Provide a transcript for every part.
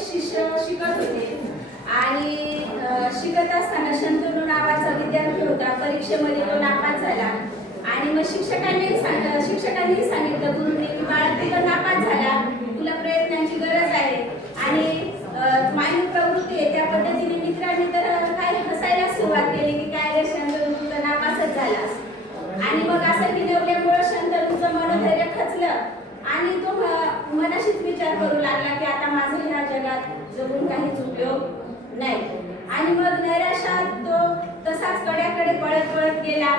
शिष्य शिकत होते. आणि शिकत असताना शंतनू नावाचा विद्यार्थी होता. परीक्षेमध्ये तो नापास झाला. आणि मग शिक्षकांनी सांग- शिक्षकांनी सांगितलं गुरुने की बाळा तुला नापास झाला. तुला प्रयत्नांची गरज आहे. आणि मानवी प्रवृत्ती आहे. त्या पद्धतीने मित्रांनी तर काय हसायला सुरुवात केली की काय रे शंतनू तुला नापासच झालास. आणि मग असं किनवल्यामुळं शंतनूचं मनोधैर्य खचलं. आणि तो मनाशीच विचार करू लागला की आता माझं ह्या जगात जगून काहीच उपयोग नाही. आणि मग नैराशात तो तसाच कड्याकडे पळत पळत गेला.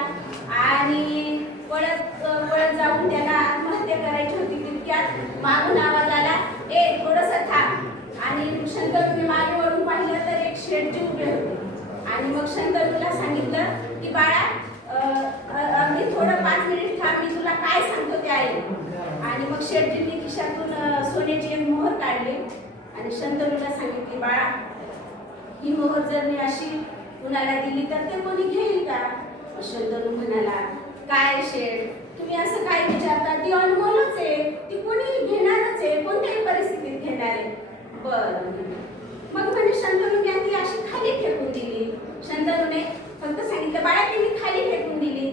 आणि पळत पळत जाऊन त्याला आत्महत्या करायची होती तितक्यात मागून आवाज आला ए थोडस थांब. आणि शंतनूने मागे वळून पाहिलं तर एक शेडजी उभे होते. आणि मग शंतनूला सांगितलं की बाळा अगदी थोडं पाच मिनिट थांब मी तुला काय सांगतो ते ऐक. आणि मग शेठजींनी आणि शंतनूला सांगितली बाळा ही मोहर जर मी अशी कुणाला दिली तर ते कोणी घेईल का? शंतनू म्हणाला काय शेड? तुम्ही असं काय विचारता? ती अनमोलच आहे ती कोणी घेणारच आहे कोणत्याही परिस्थितीत घेणार आहे बरं मग म्हणे शंतनूने ती अशी खाली फेकून दिली शंतनूने फक्त सांगितलं बाळा ती मी खाली फेकून दिली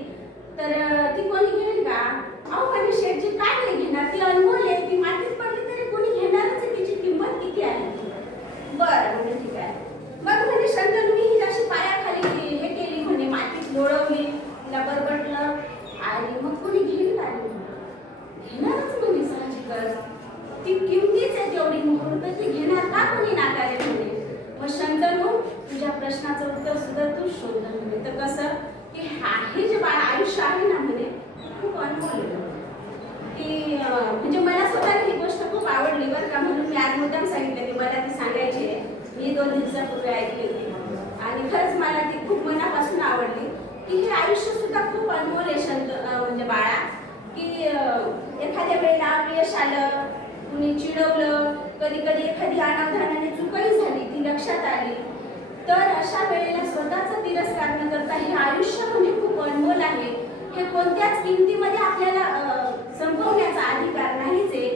तर अं, ती कोणी घेईल का अहो म्हणे शेठजी काय नाही घेणार ती अनमोल आहे ती मातीत पडली तरी कोणी घेणारच आहे तिची किंमत किती आहे बरं म्हणजे ठीक आहे मग म्हणे शंतनूने ही अशी पायाखाली हे केली म्हणे मातीत लोळवली तिला बरबटलं आणि मग कोणी घेईल का घेणारच म्हणे साहजिकच ती किमतीच आहे तेवढी. म्हणून तर ती घेणार का कोणी नाकारे म्हणे मग शंतनू तुझ्या प्रश्नाचं उत्तर सुद्धा तू शोधलं म्हणे तर कसं? की हे जे बाळ आयुष्य आहे ना म्हणे खूप अनमोल आहे. की म्हणजे मला स्वतःला ही गोष्ट खूप आवडली बरं का. म्हणून मी आज मुद्दाम सांगितलं की मला ती सांगायची आहे. मी दोन दिवसापूर्वी ऐकली होती. आणि खरंच मला ती खूप मनापासून आवडली. की हे आयुष्य सुद्धा खूप अनमोल आहे शंत म्हणजे बाळा. की एखाद्या वेळेला अपयश आलं कुणी चिडवलं कधी कधी एखादी अनावधानाने चुकही झाली ती लक्षात आली. तर अशा वेळेला स्वतःचा तिरस्कार न करता हे आयुष्य म्हणजे खूप अनमोल आहे. हे कोणत्याच किमतीमध्ये आपल्याला संपवण्याचा अधिकार नाहीच आहे.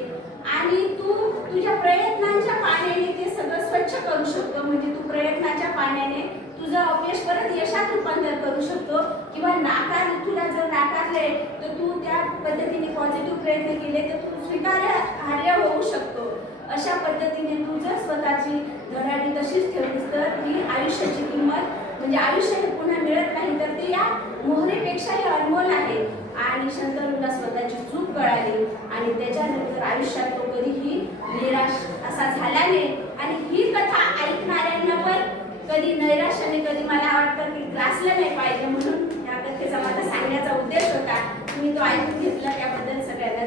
आणि तू तुझ्या प्रयत्नांच्या पाण्याने ते सगळं स्वच्छ करू शकतो. म्हणजे तू प्रयत्नाच्या पाण्याने तुझं अपयश परत यशात रूपांतर करू शकतो. किंवा नाकार तुला जर नाकारले तर तू त्या पद्धतीने पॉझिटिव्ह प्रयत्न केले तर तू स्वीकार होऊ शकतो अशा पद्धतीने तू जर स्वतःची धडाडी तशीच ठेवलीस तर ही आयुष्याची किंमत म्हणजे आयुष्य हे पुन्हा मिळत नाही तर ते या मोहरीपेक्षाही अनमोल आहे. आणि शंतनूला स्वतःची चूक कळाली आणि त्याच्यानंतर आयुष्यात तो कधीही निराश असा झाला नाही. आणि ही कथा ऐकणाऱ्यांना पण कधी नैराश्याने कधी मला वाटतं की ग्रासलं नाही पाहिजे म्हणून या कथेचा माझा सांगण्याचा उद्देश होता. मी तो ऐकून घेतला त्याबद्दल सगळ्यांना